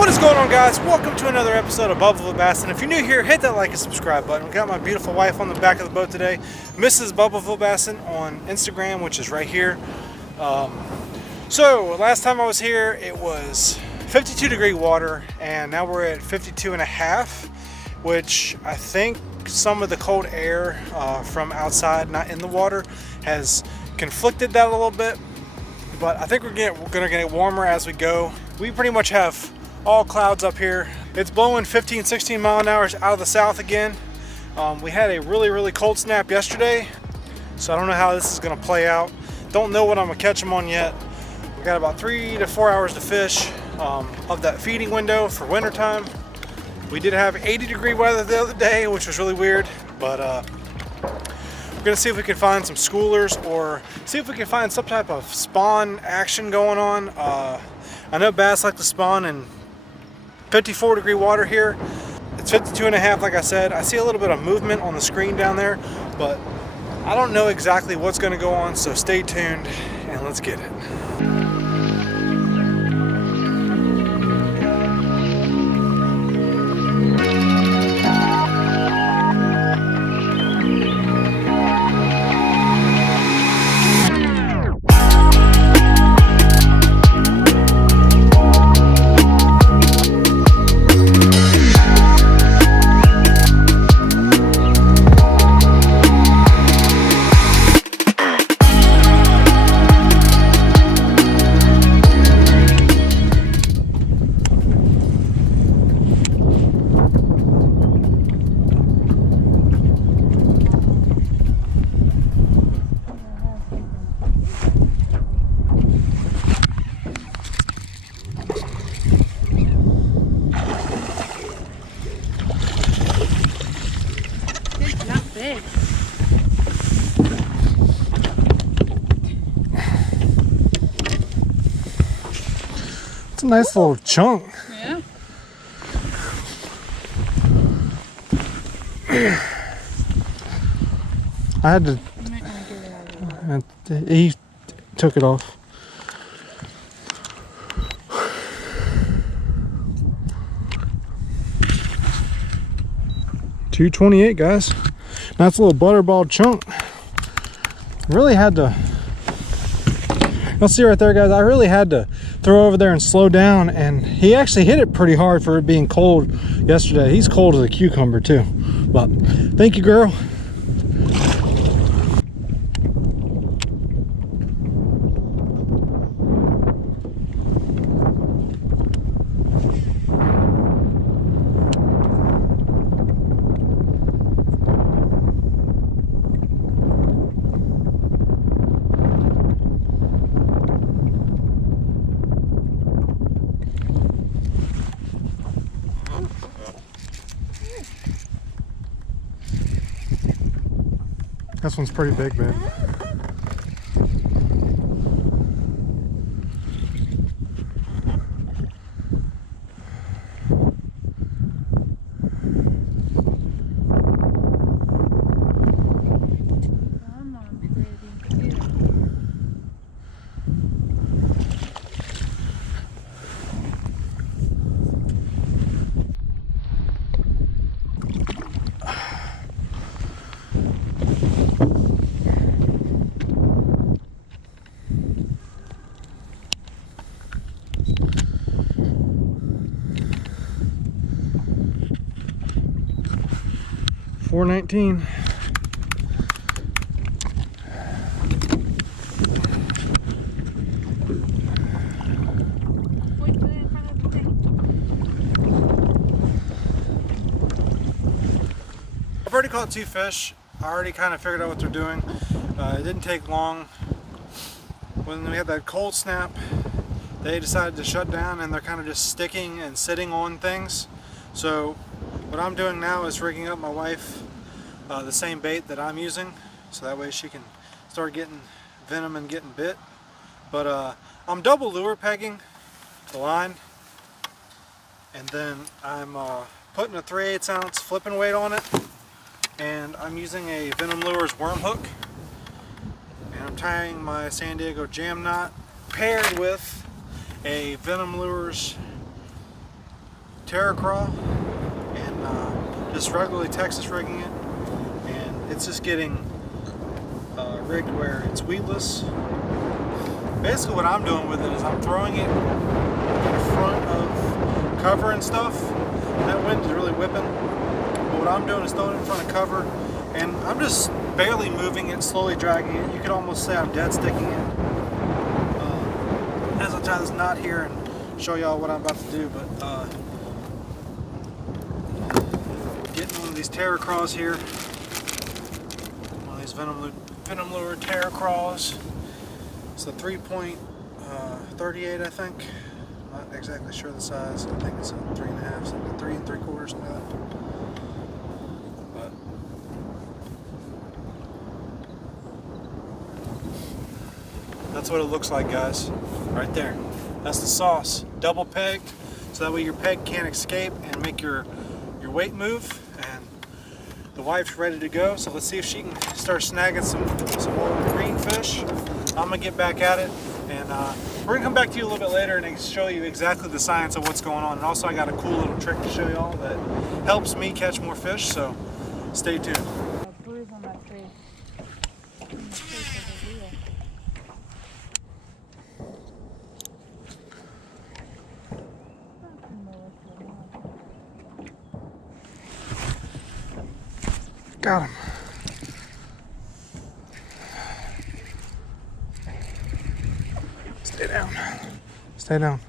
What is going on, guys? Welcome to another episode of Bubble Bassin. If you're new here, hit that like and subscribe button. We got my beautiful wife on the back of the boat today, Mrs. Bubbleville Bassin on Instagram, which is right here. So last time I was here, it was 52 degree water, and now we're at 52 and a half, which I think some of the cold air from outside, not in the water, has conflicted that a little bit. But I think we're gonna get warmer as we go. We pretty much have all clouds up here. It's blowing 15, 16 mile an hour out of the south again. We had a really cold snap yesterday, so I don't know how this is gonna play out. Don't know what I'm gonna catch them on yet. We got about 3 to 4 hours to fish of that feeding window for winter time. We did have 80 degree weather the other day, which was really weird, but we're gonna see if we can find some schoolers or see if we can find some type of spawn action going on. I know bass like to spawn in 54 degree water here. It's 52 and a half, like I said. I see a little bit of movement on the screen down there, but I don't know exactly what's gonna go on, so stay tuned and let's get it. It's a nice little chunk. Yeah. I had to. He took it off. $2.28, guys. Nice little butterball chunk. Really had to. You'll see right there, guys. I really had to throw over there and slow down, and he actually hit it pretty hard for it being cold yesterday. He's cold as a cucumber too. But thank you, girl. This one's pretty big, man. $4.19. I've already caught 2 fish. I already kind of figured out what they're doing. It didn't take long. When we had that cold snap, they decided to shut down, and they're kind of just sticking and sitting on things. So what I'm doing now is rigging up my wife the same bait that I'm using, so that way she can start getting venom and getting bit. But I'm double lure pegging the line, and then I'm putting a 3/8 ounce flipping weight on it, and I'm using a Venom Lures worm hook, and I'm tying my San Diego jam knot paired with a Venom Lures Terra Craw and just regularly Texas rigging it, and it's just getting rigged where it's weedless. Basically what I'm doing with it is I'm throwing it in front of cover and stuff. That wind is really whipping. But what I'm doing is throwing it in front of cover, and I'm just barely moving it, slowly dragging it. You could almost say I'm dead sticking it. As I tie this knot here and show y'all what I'm about to do, but getting one of these Terra Craws here, one of these Venom lure Terra Craws. It's a 3.38, I think. Not exactly sure the size. I think it's a 3.5, something 3 3/4, something like that. But that's what it looks like, guys. Right there. That's the sauce. Double pegged, so that way your peg can't escape and make your weight move. And the wife's ready to go. So let's see if she can start snagging some old green fish. I'm gonna get back at it, and we're gonna come back to you a little bit later and show you exactly the science of what's going on. And also I got a cool little trick to show y'all that helps me catch more fish, so stay tuned. A bruise on my face. Got him. Stay down. Stay down.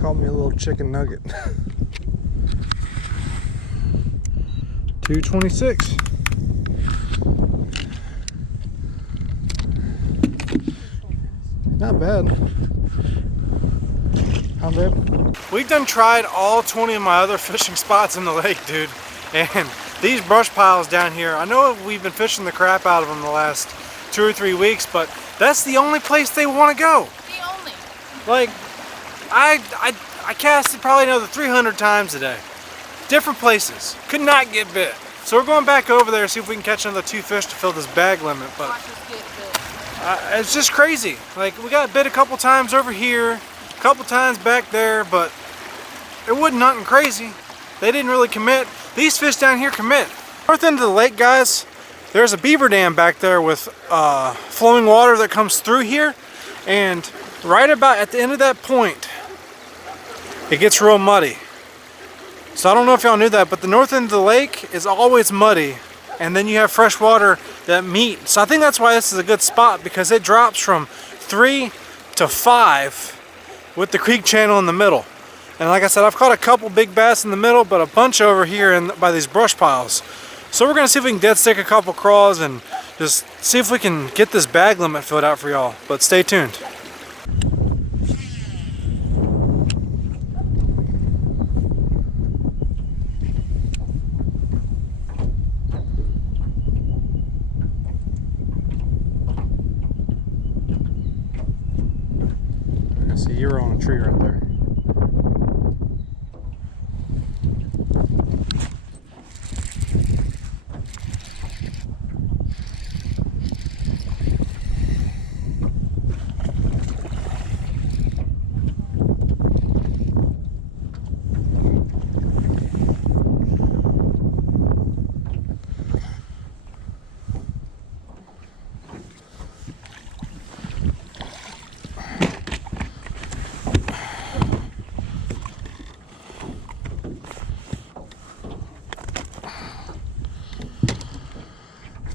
Caught me a little chicken nugget. 226. Not bad. How bad? We've done tried all 20 of my other fishing spots in the lake, dude. And these brush piles down here, I know we've been fishing the crap out of them the last 2 or 3 weeks, but that's the only place they want to go. The only. Like, I casted probably another 300 times today. Different places. Could not get bit. So we're going back over there to see if we can catch another 2 fish to fill this bag limit. But Watch us get bit. it's just crazy. Like, we got bit a couple times over here, a couple times back there, but it wasn't nothing crazy. They didn't really commit. These fish down here commit. North end of the lake, guys, there's a beaver dam back there with flowing water that comes through here, and right about at the end of that point, it gets real muddy. So I don't know if y'all knew that, but the north end of the lake is always muddy, and then you have fresh water that meet. So I think that's why this is a good spot, because it drops from 3 to 5 with the creek channel in the middle. And like I said, I've caught a couple big bass in the middle, but a bunch over here by these brush piles. So we're gonna see if we can dead stick a couple craws and just see if we can get this bag limit filled out for y'all. But stay tuned. I see you're on a tree right there.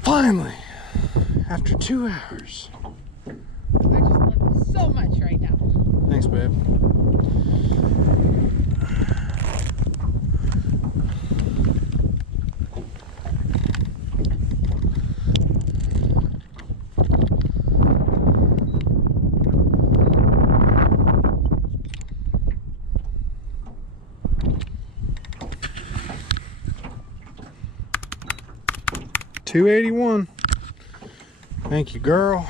Finally, after 2 hours. I just love you so much right now. Thanks, babe. 281. Thank you, girl.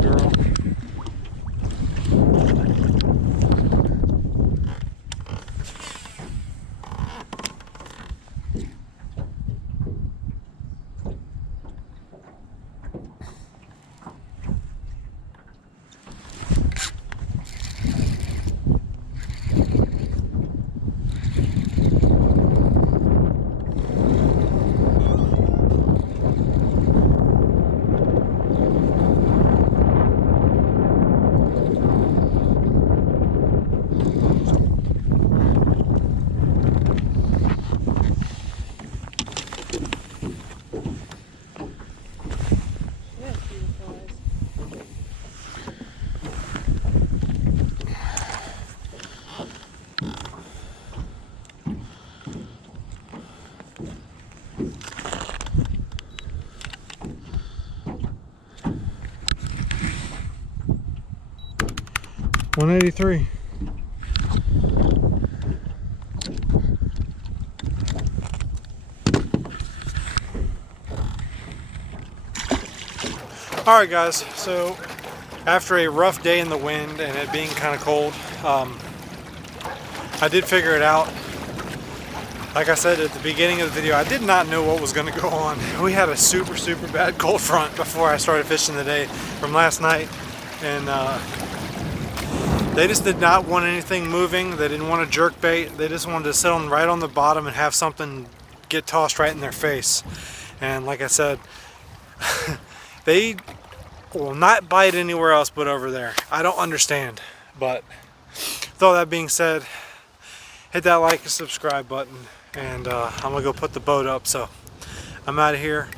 Girl. $183. Alright guys, so after a rough day in the wind and it being kind of cold, I did figure it out. Like I said at the beginning of the video, I did not know what was going to go on. We had a super bad cold front before I started fishing today from last night, and they just did not want anything moving. They didn't want to jerk bait. They just wanted to sit on right on the bottom and have something get tossed right in their face. And like I said, they will not bite anywhere else but over there. I don't understand. But with all that being said, hit that like and subscribe button, and I'm gonna go put the boat up. So I'm out of here.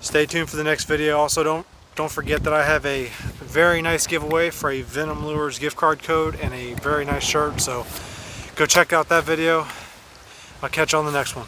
Stay tuned for the next video. Also, don't forget that I have a very nice giveaway for a Venom Lures gift card code and a very nice shirt. So go check out that video. I'll catch you on the next one.